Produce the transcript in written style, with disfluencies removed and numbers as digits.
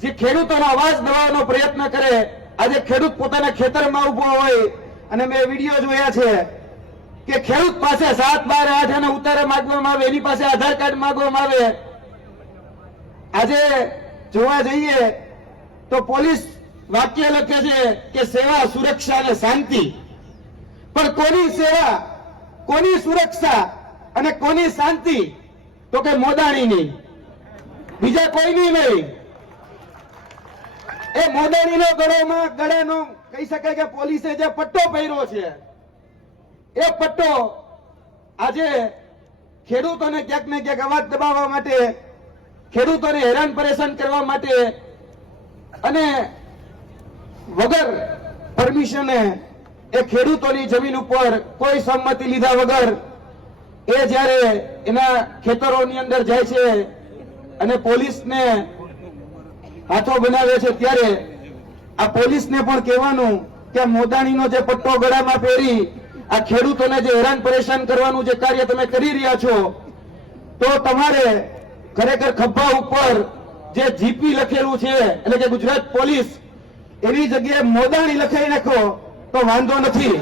જે ખેડૂતોનો અવાજ દબાવવાનો પ્રયત્ન કરે, આજે ખેડૂત પોતાના ખેતરમાં ઉભો હોય અને મેં વિડીયો જોયા છે કે ખેડૂત પાસે 7, 12, 8 અને ઉતારે માંગવામાં આવે, એની પાસે આધાર કાર્ડ માંગવામાં આવે. આજે જોવા જઈએ તો પોલીસ વાક્ય લખે છે કે સેવા, સુરક્ષા અને શાંતિ, પણ કોની સેવા, કોની સુરક્ષા અને કોની શાંતિ? તો કે મોદાણીની, બીજા કોઈની નહીં. એ મોદાણીનો ગળાનો કહી શકાય કે પોલીસે જે પટ્ટો પહેર્યો છે, એ પટ્ટો આજે ખેડૂતોને ક્યાંક ને ક્યાંક અવાજ દબાવવા માટે, ખેડૂતોને હેરાન પરેશાન કરવા માટે અને વગર પરમિશને એ ખેડૂતોની જમીન ઉપર કોઈ સંમતિ લીધા વગર એ જ્યારે એના ખેતરોની અંદર જાય છે અને પોલીસને હાથો બનાવે છે, ત્યારે આ પોલીસને પણ કહેવાનું કે મોદાણીનો જે પટ્ટો ગળામાં પહેરી આ ખેડૂતોને જે હેરાન પરેશાન કરવાનું જે કાર્ય તમે કરી રહ્યા છો, તો તમારે ખરેખર ખભા ઉપર જે જીપી લખેલું છે એટલે કે ગુજરાત પોલીસ, એની જગ્યાએ મોદાણી લખાઈ નાખો તો વાંધો નથી.